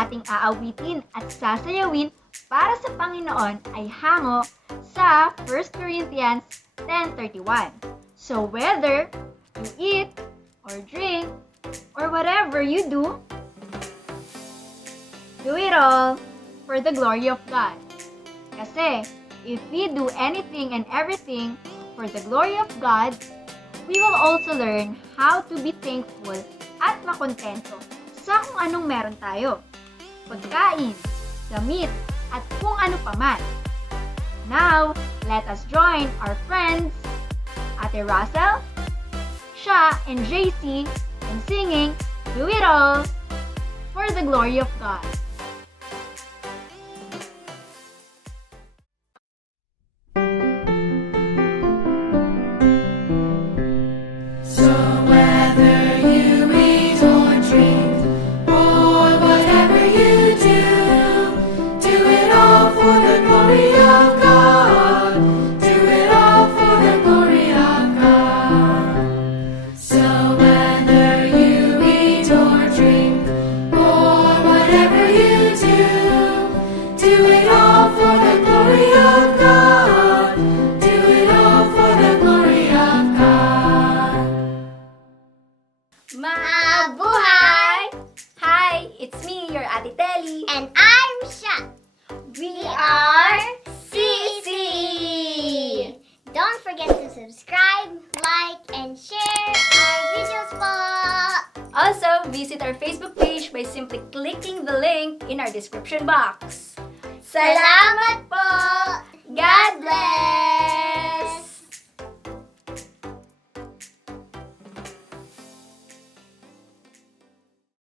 ating aawitin at sasayawin para sa Panginoon ay hango sa 1 Corinthians 10:31. So whether you eat or drink or whatever you do it all for the glory of God. Kasi if we do anything and everything for the glory of God, we will also learn how to be thankful at makontento sa kung anong meron tayo. Pagkain, damit, at kung ano paman. Now, let us join our friends, Ate Russell, Sha, and JC in singing Do It All for the Glory of God. Mabuhay! Hi, it's me, your Ate Telly. And I'm Sha. We are CECE. Don't forget to subscribe, like, and share our videos po. Also, visit our Facebook page by simply clicking the link in our description box. Salamat po!